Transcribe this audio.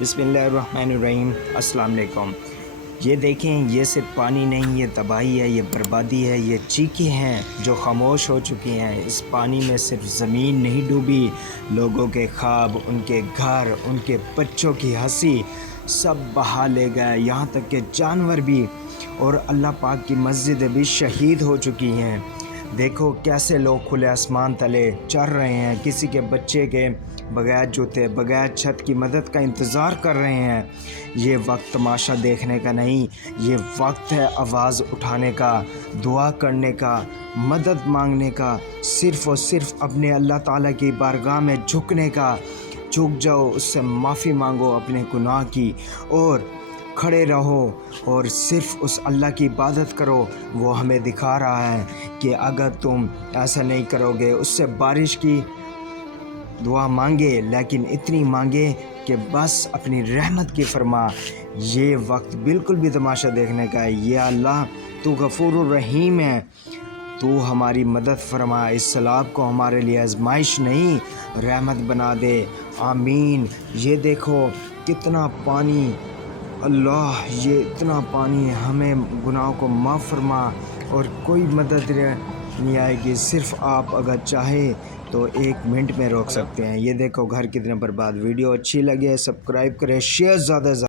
بسم اللہ الرحمن الرحیم۔ السلام علیکم۔ یہ دیکھیں، یہ صرف پانی نہیں، یہ تباہی ہے، یہ بربادی ہے، یہ چیخیں ہیں جو خاموش ہو چکی ہیں۔ اس پانی میں صرف زمین نہیں ڈوبی، لوگوں کے خواب، ان کے گھر، ان کے بچوں کی ہنسی سب بہا لے گئے، یہاں تک کہ جانور بھی، اور اللہ پاک کی مسجد بھی شہید ہو چکی ہیں۔ دیکھو کیسے لوگ کھلے آسمان تلے چر رہے ہیں، کسی کے بچے کے بغیر جوتے، بغیر چھت کی مدد کا انتظار کر رہے ہیں۔ یہ وقت تماشا دیکھنے کا نہیں، یہ وقت ہے آواز اٹھانے کا، دعا کرنے کا، مدد مانگنے کا، صرف اور صرف اپنے اللہ تعالیٰ کی بارگاہ میں جھکنے کا۔ جھک جاؤ، اس سے معافی مانگو اپنے گناہ کی، اور کھڑے رہو اور صرف اس اللہ کی عبادت کرو۔ وہ ہمیں دکھا رہا ہے کہ اگر تم ایسا نہیں کرو گے، اس سے بارش کی دعا مانگے، لیکن اتنی مانگے کہ بس اپنی رحمت کی فرما۔ یہ وقت بالکل بھی تماشا دیکھنے کا ہے۔ یا اللہ، تو غفور الرحیم ہے، تو ہماری مدد فرما، اس سیلاب کو ہمارے لیے آزمائش نہیں، رحمت بنا دے، آمین۔ یہ دیکھو کتنا پانی، اللہ یہ اتنا پانی، ہمیں گناہوں کو معاف فرما، اور کوئی مدد نہیں آئے گی، صرف آپ اگر چاہیں تو 1 منٹ میں روک سکتے ہیں۔ یہ دیکھو گھر کتنے برباد۔ ویڈیو اچھی لگے سبسکرائب کریں، شیئر زیادہ سے زیادہ